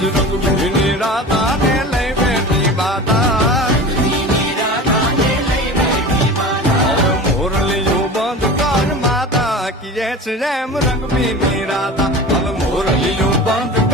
આજ રંગભૂમિની રાધાને લઈ બેઠી બાધા મોરલીઓ બંધ કર માતા કિયે છે એમ રંગભૂમિની રાધા મોરલીઓ બંધ